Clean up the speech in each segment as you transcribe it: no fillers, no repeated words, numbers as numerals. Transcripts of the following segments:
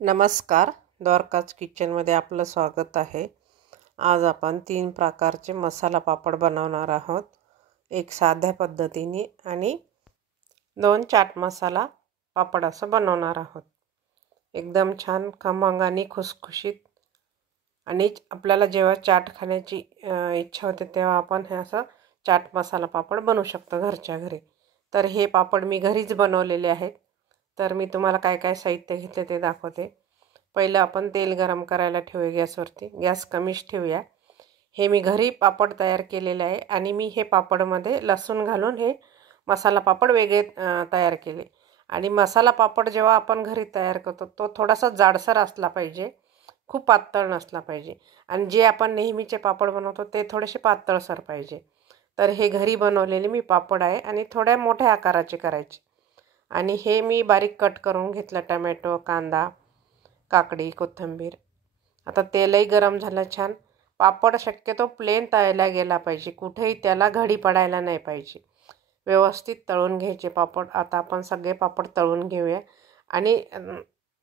नमस्कार, द्वारकाज किचनमध्ये आपलं स्वागत आहे। आज आपण 3 प्रकारचे मसाला पापड बनवणार आहोत। एक साध्या पद्धतीने आणि 2 चाट मसाला पापड असं बनवणार आहोत। एकदम छान खमंग आणि खुसखुशीत। आणि आपल्याला जेव्हा चाट खाण्याची इच्छा होते तेव्हा आपण हे असं चाट मसाला पापड बनवू शकतो घरच्या घरी। तर हे पापड मी घरीच बनवलेले आहेत। तर मी तुम्हाला काय काय साहित्य घेतले ते दाखवते। पहिलं आपण तेल गरम करायला ठेवूया गॅसवरती। गॅस कमीच ठेवूया। हे मी घरी पापड तयार केलेले आहे आणि मी हे पापडमध्ये लसूण घालून हे मसाला पापड वेगळे तयार केले। आणि मसाला पापड जेव्हा आपण घरी तयार करतो तो थोडासा जाडसर असला पाहिजे, खूप पातळ नसला पाहिजे। आणि जे आपण नेहमीचे पापड बनवतो ते थोडेसे पातळसर पाहिजे। तर हे घरी बनवलेले मी पापड आहे आणि थोड्या मोठ्या आकाराचे करायचे। आणि हे मी बारीक कट करून घेतलं, टोमॅटो, कांदा, काकडी, कोथिंबीर। आता तेलही गरम झालं छान। पापड शक्यतो प्लेन तळला गेला पाहिजे, कुठेही त्याला घडी पडायला नाही पाहिजे। व्यवस्थित तळून घ्यायचे पापड। आता आपण सगळे पापड तळून घेऊया आणि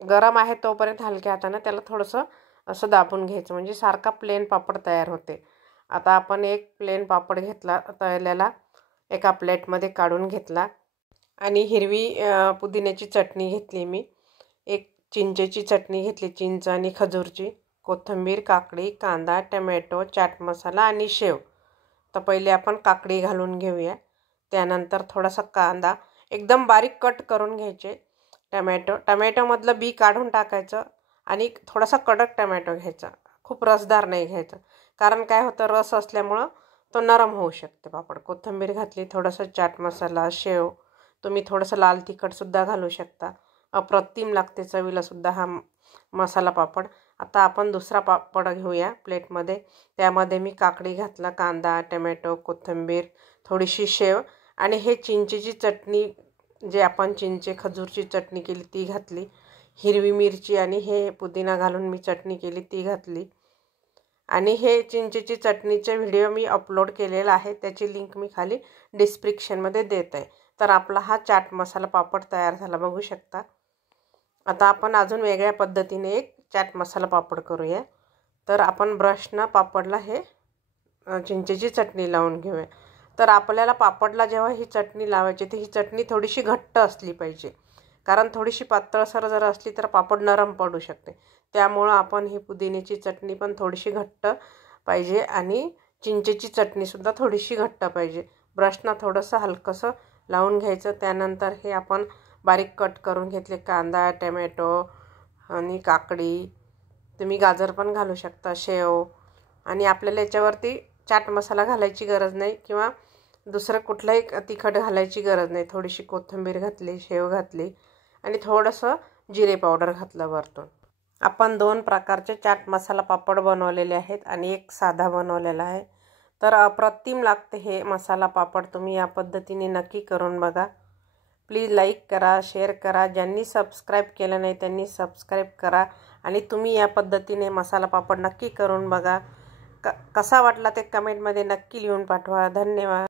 गरम आहे तोपर्यंत हलक्या हाताने त्याला थोडंसं असं दाबून घ्यायचं, म्हणजे सारखा प्लेन पापड तयार होते। आता आपण एक प्लेन पापड घेतला तळलेला, एका प्लेटमध्ये काढून घेतला। आणि हिरवी पुदिन्याची चटणी घेतली मी, एक चिंचेची चटणी घेतली, चिंच आणि खजूरची, कोथिंबीर, काकडी, कांदा, टोमॅटो, चाट मसाला आणि शेव। तर पहिले आपण काकडी घालून घेऊया। त्यानंतर थोडासा कांदा एकदम बारीक कट करून घ्यायचे। टोमॅटोमधलं बी काढून टाकायचं आणि थोडासा कडक टोमॅटो घ्यायचा, खूप रसदार नाही घ्यायचा, कारण काय होतं रस असल्यामुळं तो नरम होऊ शकते पापड। कोथिंबीर घातली, थोडासा चाट मसाला, शेव, तुम्ही थोडंसं लाल तिखटसुद्धा घालू शकता। अप्रतिम लागते चवीला सुद्धा हा मसाला पापड। आता आपण दुसरा पापड घेऊया प्लेटमध्ये। त्यामध्ये मी काकडी घातला, कांदा, टोमॅटो, कोथिंबीर, थोडीशी शेव आणि हे चिंचेची चटणी, जे आपण चिंचे खजूरची चटणी केली ती घातली, हिरवी मिरची आणि हे पुदिना घालून मी चटणी केली ती घातली। आणि हे चिंचेची चटणीचे व्हिडिओ मी अपलोड केलेला आहे, त्याची लिंक मी खाली डिस्क्रिप्शनमध्ये देत आहे। तर आपला हा चाट मसाला पापड तयार झाला, बघू शकता। आता आपण अजून वेगळ्या पद्धतीने एक चाट मसाला पापड करूया। तर आपण ब्रशनं पापडला हे चिंचेची चटणी लावून घेऊया। तर आपल्याला पापडला जेव्हा ही चटणी लावायची तर ही चटणी थोडीशी घट्ट असली पाहिजे, कारण थोडीशी पातळसर जर असली तर पापड नरम पडू शकते। त्यामुळं आपण ही पुदिन्याची चटणी पण थोडीशी घट्ट पाहिजे आणि चिंचेची चटणीसुद्धा थोडीशी घट्ट पाहिजे। ब्रशनं थोडंसं हलकंसं लावून घ्यायचं। त्यानंतर हे आपण बारीक कट करून घेतले कांदा, टोमॅटो आणि काकडी, तुम्ही गाजर पण घालू शकता, शेव। आणि आपल्याला याच्यावरती चाट मसाला घालायची गरज नाही किंवा दुसरं कुठलंही तिखट घालायची गरज नाही। थोडीशी कोथिंबीर घातली, शेव घातली आणि थोडंसं जिरे पावडर घातलं वरतून। आपण 2 प्रकारचे चाट मसाला पापड बनवलेले आहेत आणि एक साधा बनवलेला आहे। तर अप्रतिम लागते हे मसाला पापड, तुम्ही या पद्धतीने नक्की करून बघा। प्लीज लाईक करा, शेअर करा, ज्यांनी सबस्क्राईब केलं नाही त्यांनी सबस्क्राईब करा। आणि तुम्ही या पद्धतीने मसाला पापड नक्की करून बघा। कसा वाटला ते कमेंटमध्ये नक्की लिहून पाठवा। धन्यवाद।